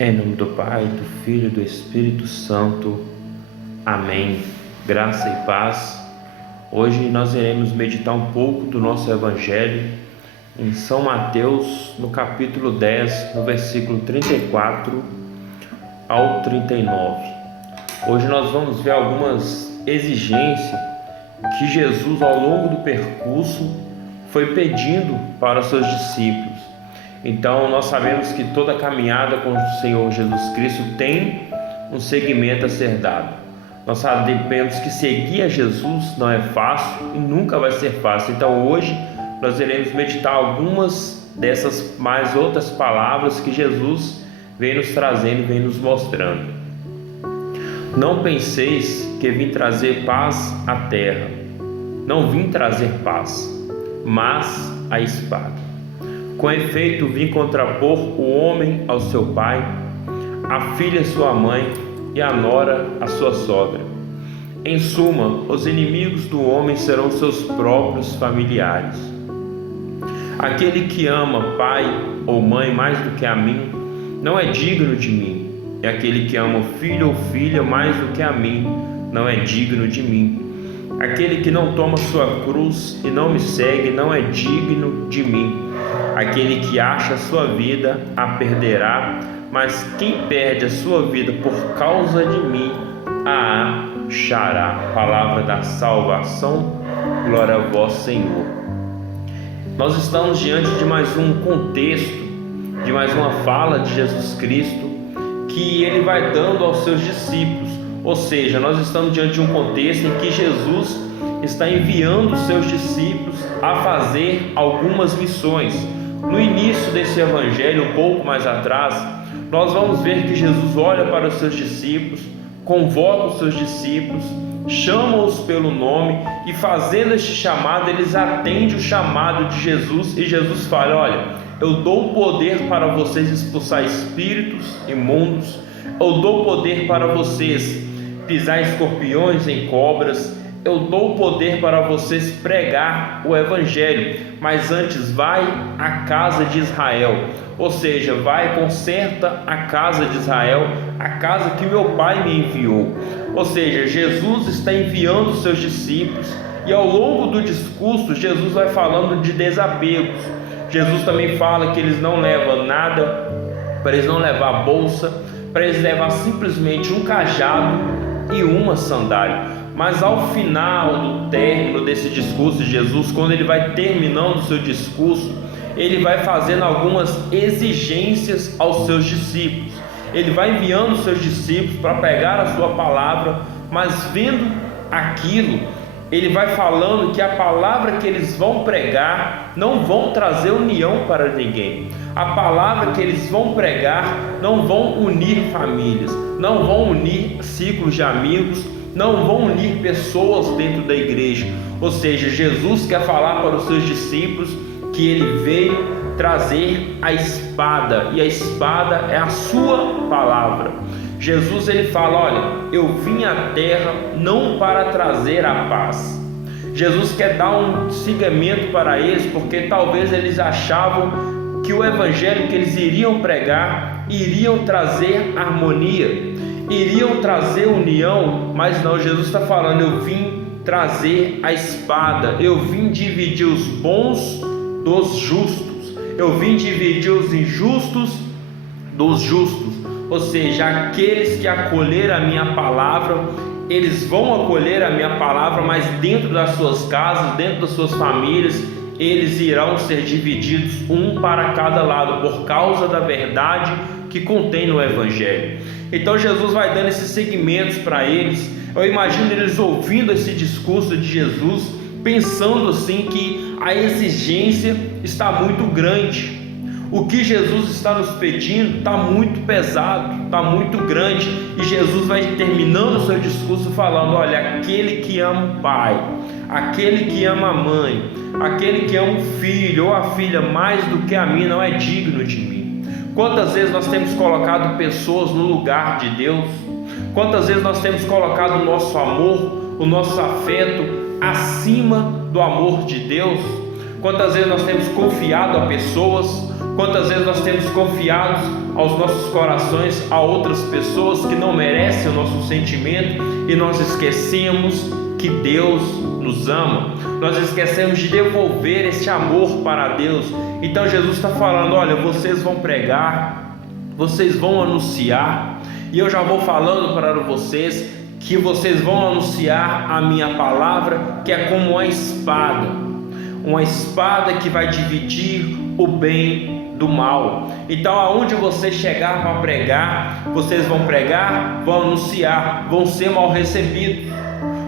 Em nome do Pai, do Filho e do Espírito Santo. Amém. Graça e paz. Hoje nós iremos meditar um pouco do nosso Evangelho em São Mateus, no capítulo 10, no versículo 34 ao 39. Hoje nós vamos ver algumas exigências que Jesus, ao longo do percurso, foi pedindo para os seus discípulos. Então nós sabemos que toda caminhada com o Senhor Jesus Cristo tem um segmento a ser dado. Nós sabemos que seguir a Jesus não é fácil e nunca vai ser fácil. Então hoje nós iremos meditar algumas dessas mais outras palavras que Jesus vem nos trazendo, vem nos mostrando. Não penseis que vim trazer paz à terra. Não vim trazer paz, mas a espada. Com efeito, vim contrapor o homem ao seu pai, a filha à sua mãe e a nora à sua sogra. Em suma, os inimigos do homem serão seus próprios familiares. Aquele que ama pai ou mãe mais do que a mim, não é digno de mim. E aquele que ama filho ou filha mais do que a mim, não é digno de mim. Aquele que não toma sua cruz e não me segue, não é digno de mim. Aquele que acha a sua vida a perderá, mas quem perde a sua vida por causa de mim a achará. Palavra da salvação, glória a vós, Senhor. Nós estamos diante de mais um contexto, de mais uma fala de Jesus Cristo que ele vai dando aos seus discípulos. Ou seja, nós estamos diante de um contexto em que Jesus está enviando os seus discípulos a fazer algumas missões. No início desse evangelho, um pouco mais atrás, nós vamos ver que Jesus olha para os seus discípulos, convoca os seus discípulos, chama-os pelo nome e, fazendo este chamado, eles atendem o chamado de Jesus e Jesus fala: olha, eu dou o poder para vocês expulsar espíritos imundos, eu dou o poder para vocês pisar escorpiões em cobras, eu dou o poder para vocês pregar o evangelho, mas antes vai à casa de Israel, ou seja, vai, conserta a casa de Israel, a casa que meu Pai me enviou. Ou seja, Jesus está enviando os seus discípulos e ao longo do discurso Jesus vai falando de desapegos. Jesus também fala que eles não levam nada, para eles não levar bolsa, para eles levar simplesmente um cajado e uma sandália. Mas ao final do término desse discurso de Jesus, quando ele vai terminando o seu discurso, ele vai fazendo algumas exigências aos seus discípulos. Ele vai enviando os seus discípulos para pegar a sua palavra, mas vendo aquilo, ele vai falando que a palavra que eles vão pregar não vão trazer união para ninguém. A palavra que eles vão pregar não vão unir famílias, não vão unir ciclos de amigos, não vão unir pessoas dentro da igreja. Ou seja, Jesus quer falar para os seus discípulos que ele veio trazer a espada, e a espada é a sua palavra. Jesus ele fala: olha, eu vim à terra não para trazer a paz. Jesus quer dar um seguimento para eles, porque talvez eles achavam que o evangelho que eles iriam pregar iriam trazer harmonia, iriam trazer união, mas não. Jesus está falando: eu vim trazer a espada, eu vim dividir os bons dos justos, eu vim dividir os injustos dos justos. Ou seja, aqueles que acolheram a minha palavra, eles vão acolher a minha palavra, mas dentro das suas casas, dentro das suas famílias, eles irão ser divididos, um para cada lado, por causa da verdade que contém no evangelho. Então Jesus vai dando esses segmentos para eles. Eu imagino eles ouvindo esse discurso de Jesus, pensando assim que a exigência está muito grande. O que Jesus está nos pedindo está muito pesado, está muito grande. E Jesus vai terminando o seu discurso falando: olha, aquele que ama o pai, aquele que ama a mãe, aquele que ama o filho ou a filha mais do que a mim, não é digno de mim. Quantas vezes nós temos colocado pessoas no lugar de Deus? Quantas vezes nós temos colocado o nosso amor, o nosso afeto acima do amor de Deus? Quantas vezes nós temos confiado a pessoas Quantas vezes nós temos confiado aos nossos corações a outras pessoas que não merecem o nosso sentimento e nós esquecemos que Deus nos ama, nós esquecemos de devolver esse amor para Deus. Então Jesus está falando: olha, vocês vão pregar, vocês vão anunciar, e eu já vou falando para vocês que vocês vão anunciar a minha palavra, que é como uma espada que vai dividir o bem do mal. Então aonde você chegar para pregar, vocês vão pregar, vão anunciar, vão ser mal recebidos,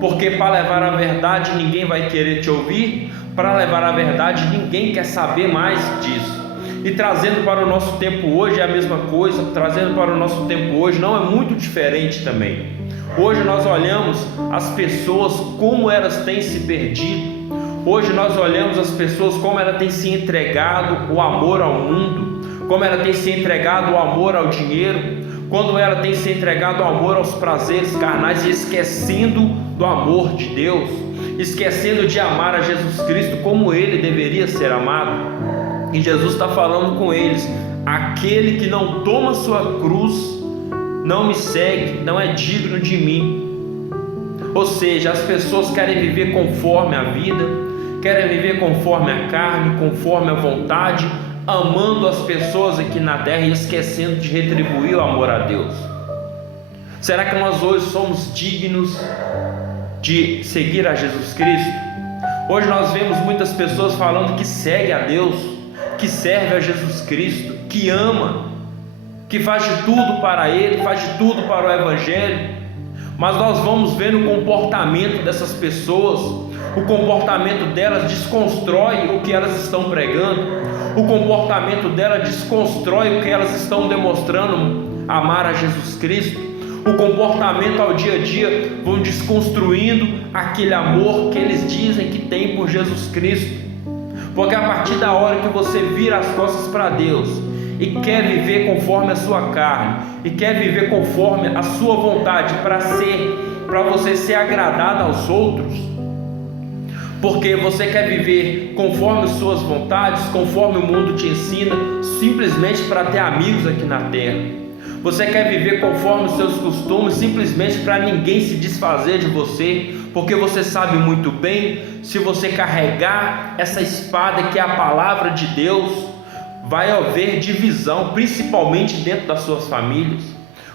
porque para levar a verdade ninguém vai querer te ouvir, para levar a verdade ninguém quer saber mais disso. E trazendo para o nosso tempo hoje é a mesma coisa, trazendo para o nosso tempo hoje não é muito diferente também. Hoje nós olhamos as pessoas como elas têm se perdido. Hoje nós olhamos as pessoas como ela tem se entregado o amor ao mundo, como ela tem se entregado o amor ao dinheiro, quando ela tem se entregado o amor aos prazeres carnais e esquecendo do amor de Deus, esquecendo de amar a Jesus Cristo como Ele deveria ser amado. E Jesus está falando com eles: aquele que não toma sua cruz não me segue, não é digno de mim. Ou seja, as pessoas querem viver conforme a vida, querem viver conforme a carne, conforme a vontade, amando as pessoas aqui na terra e esquecendo de retribuir o amor a Deus. Será que nós hoje somos dignos de seguir a Jesus Cristo? Hoje nós vemos muitas pessoas falando que segue a Deus, que serve a Jesus Cristo, que ama, que faz de tudo para Ele, faz de tudo para o Evangelho, mas nós vamos ver o comportamento dessas pessoas. O comportamento delas desconstrói o que elas estão pregando, o comportamento delas desconstrói o que elas estão demonstrando amar a Jesus Cristo. O comportamento ao dia a dia vão desconstruindo aquele amor que eles dizem que tem por Jesus Cristo, porque a partir da hora que você vira as costas para Deus e quer viver conforme a sua carne, e quer viver conforme a sua vontade, para você ser agradado aos outros, porque você quer viver conforme as suas vontades, conforme o mundo te ensina, simplesmente para ter amigos aqui na terra. Você quer viver conforme os seus costumes, simplesmente para ninguém se desfazer de você, porque você sabe muito bem, se você carregar essa espada que é a palavra de Deus, vai haver divisão, principalmente dentro das suas famílias.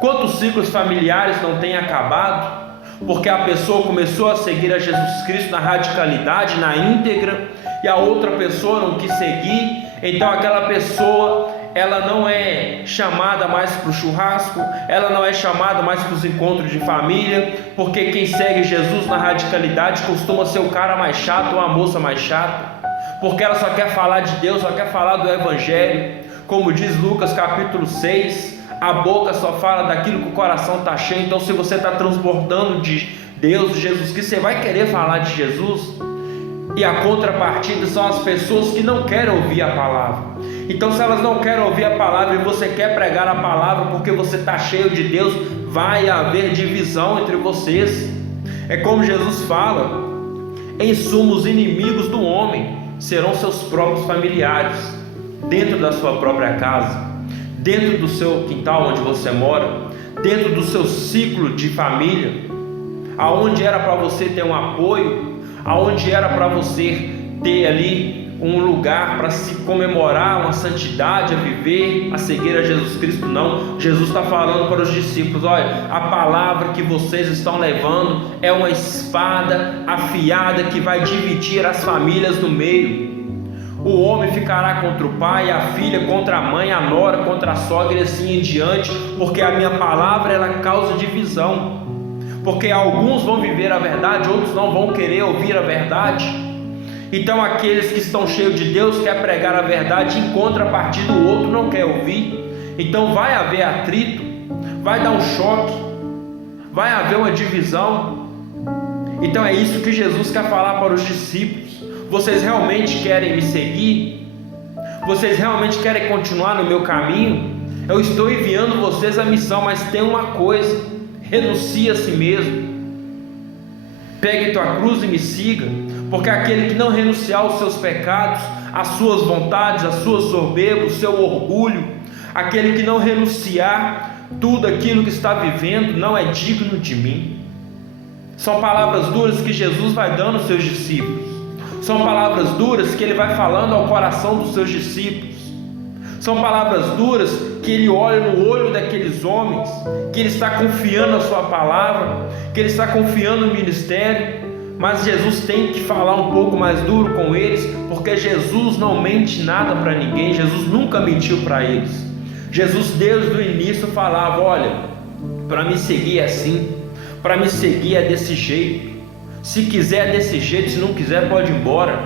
Quantos ciclos familiares não têm acabado? Porque a pessoa começou a seguir a Jesus Cristo na radicalidade, na íntegra, e a outra pessoa não quis seguir. Então aquela pessoa, ela não é chamada mais para o churrasco, ela não é chamada mais para os encontros de família, porque quem segue Jesus na radicalidade costuma ser o cara mais chato ou a moça mais chata, porque ela só quer falar de Deus, só quer falar do Evangelho. Como diz Lucas capítulo 6, a boca só fala daquilo que o coração está cheio. Então se você está transbordando de Deus, de Jesus Cristo, você vai querer falar de Jesus. E a contrapartida são as pessoas que não querem ouvir a palavra. Então se elas não querem ouvir a palavra e você quer pregar a palavra porque você está cheio de Deus, vai haver divisão entre vocês. É como Jesus fala: em suma, os inimigos do homem serão seus próprios familiares, dentro da sua própria casa, dentro do seu quintal onde você mora, dentro do seu ciclo de família, aonde era para você ter um apoio, aonde era para você ter ali um lugar para se comemorar uma santidade, a viver, a seguir a Jesus Cristo. Não, Jesus está falando para os discípulos: olha, a palavra que vocês estão levando é uma espada afiada que vai dividir as famílias no meio. O homem ficará contra o pai, a filha contra a mãe, a nora contra a sogra e assim em diante, porque a minha palavra ela causa divisão, porque alguns vão viver a verdade, outros não vão querer ouvir a verdade. Então aqueles que estão cheios de Deus querem pregar a verdade, em contrapartida o outro não quer ouvir. Então vai haver atrito, vai dar um choque, vai haver uma divisão. Então é isso que Jesus quer falar para os discípulos: vocês realmente querem me seguir? Vocês realmente querem continuar no meu caminho? Eu estou enviando vocês a missão, mas tem uma coisa: renuncie a si mesmo, pegue tua cruz e me siga. Porque aquele que não renunciar aos seus pecados, as suas vontades, a sua soberba, o seu orgulho. Aquele que não renunciar tudo aquilo que está vivendo não é digno de mim. São palavras duras que Jesus vai dando aos seus discípulos. São palavras duras que Ele vai falando ao coração dos seus discípulos. São palavras duras que Ele olha no olho daqueles homens, que Ele está confiando na sua palavra, que Ele está confiando no ministério. Mas Jesus tem que falar um pouco mais duro com eles, porque Jesus não mente nada para ninguém. Jesus nunca mentiu para eles. Jesus desde o início falava: olha, para me seguir é assim, para me seguir é desse jeito, se quiser é desse jeito, se não quiser pode ir embora.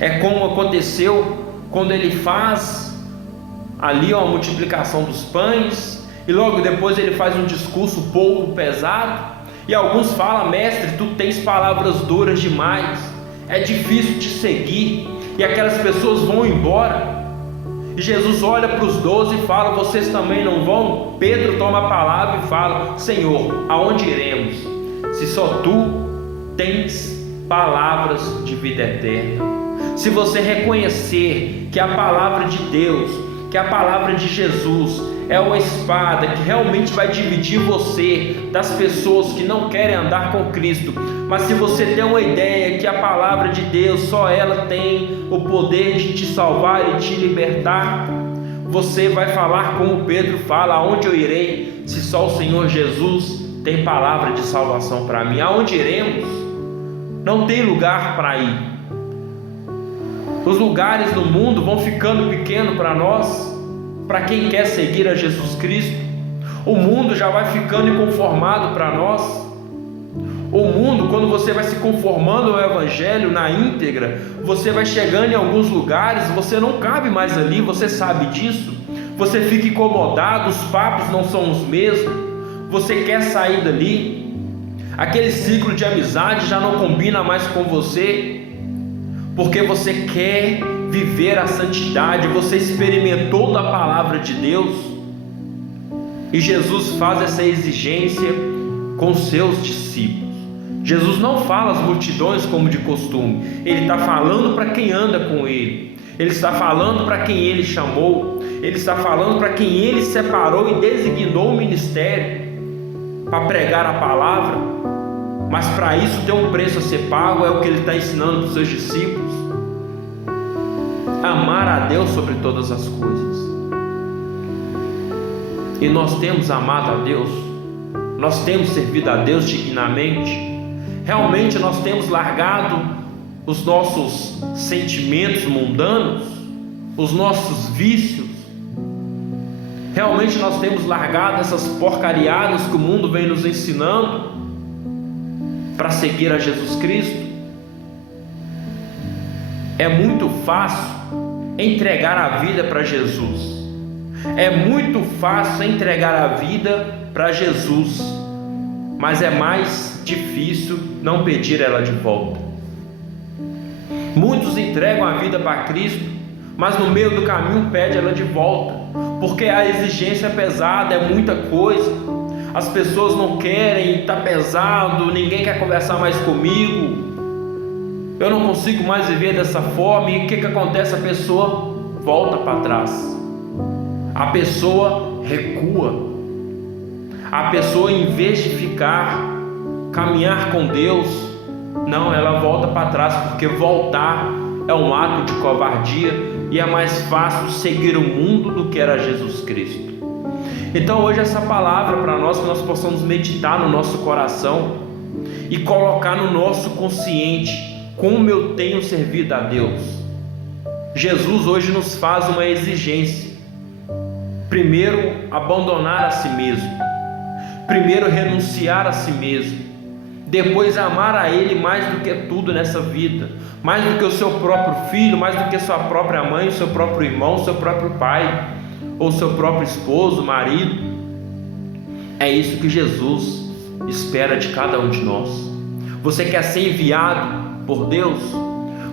É como aconteceu quando Ele faz ali a multiplicação dos pães, e logo depois Ele faz um discurso um pouco pesado, e alguns falam: mestre, tu tens palavras duras demais, é difícil te seguir, e aquelas pessoas vão embora. E Jesus olha para os 12 e fala: vocês também não vão? Pedro toma a palavra e fala: Senhor, aonde iremos, se só tu tens palavras de vida eterna? Se você reconhecer que a palavra de Deus, que a palavra de Jesus é uma espada que realmente vai dividir você das pessoas que não querem andar com Cristo, mas se você tem uma ideia que a palavra de Deus, só ela tem o poder de te salvar e te libertar, você vai falar como Pedro fala: aonde eu irei, se só o Senhor Jesus tem palavra de salvação para mim? Aonde iremos? Não tem lugar para ir. Os lugares do mundo vão ficando pequenos para nós, para quem quer seguir a Jesus Cristo. O mundo já vai ficando inconformado para nós. O mundo, quando você vai se conformando ao Evangelho na íntegra, você vai chegando em alguns lugares, você não cabe mais ali, você sabe disso. Você fica incomodado, os papos não são os mesmos, você quer sair dali. Aquele ciclo de amizade já não combina mais com você, porque você quer viver a santidade, você experimentou da palavra de Deus, e Jesus faz essa exigência com seus discípulos. Jesus não fala às multidões como de costume, Ele está falando para quem anda com Ele, Ele está falando para quem Ele chamou, Ele está falando para quem Ele separou e designou o ministério para pregar a palavra. Mas para isso tem um preço a ser pago, é o que Ele está ensinando para os seus discípulos: amar a Deus sobre todas as coisas. E nós temos amado a Deus, nós temos servido a Deus dignamente. Realmente nós temos largado os nossos sentimentos mundanos, os nossos vícios. Realmente nós temos largado essas porcariadas que o mundo vem nos ensinando para seguir a Jesus Cristo. É muito fácil entregar a vida para Jesus. É muito fácil entregar a vida para Jesus, mas é mais difícil não pedir ela de volta. Muitos entregam a vida para Cristo, mas no meio do caminho pedem ela de volta, porque a exigência é pesada, é muita coisa. As pessoas não querem, está pesado, ninguém quer conversar mais comigo, eu não consigo mais viver dessa forma. E o que acontece? A pessoa volta para trás, a pessoa recua, a pessoa, em vez de caminhar com Deus, não, ela volta para trás, porque voltar é um ato de covardia, e é mais fácil seguir o mundo do que era Jesus Cristo. Então hoje essa palavra para nós, que nós possamos meditar no nosso coração e colocar no nosso consciente: como eu tenho servido a Deus. Jesus hoje nos faz uma exigência: primeiro abandonar a si mesmo, primeiro renunciar a si mesmo, depois amar a Ele mais do que tudo nessa vida, mais do que o seu próprio filho, mais do que sua própria mãe, o seu próprio irmão, o seu próprio pai, ou seu próprio esposo, marido. É isso que Jesus espera de cada um de nós. Você quer ser enviado por Deus?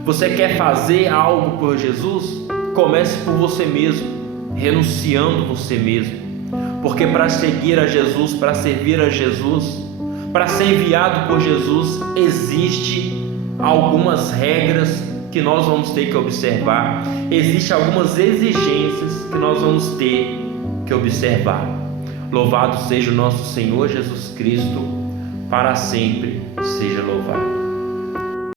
Você quer fazer algo por Jesus? Comece por você mesmo, renunciando você mesmo, porque para seguir a Jesus, para servir a Jesus, para ser enviado por Jesus, existe algumas regras que nós vamos ter que observar, existem algumas exigências que nós vamos ter que observar. Louvado seja o nosso Senhor Jesus Cristo, para sempre seja louvado.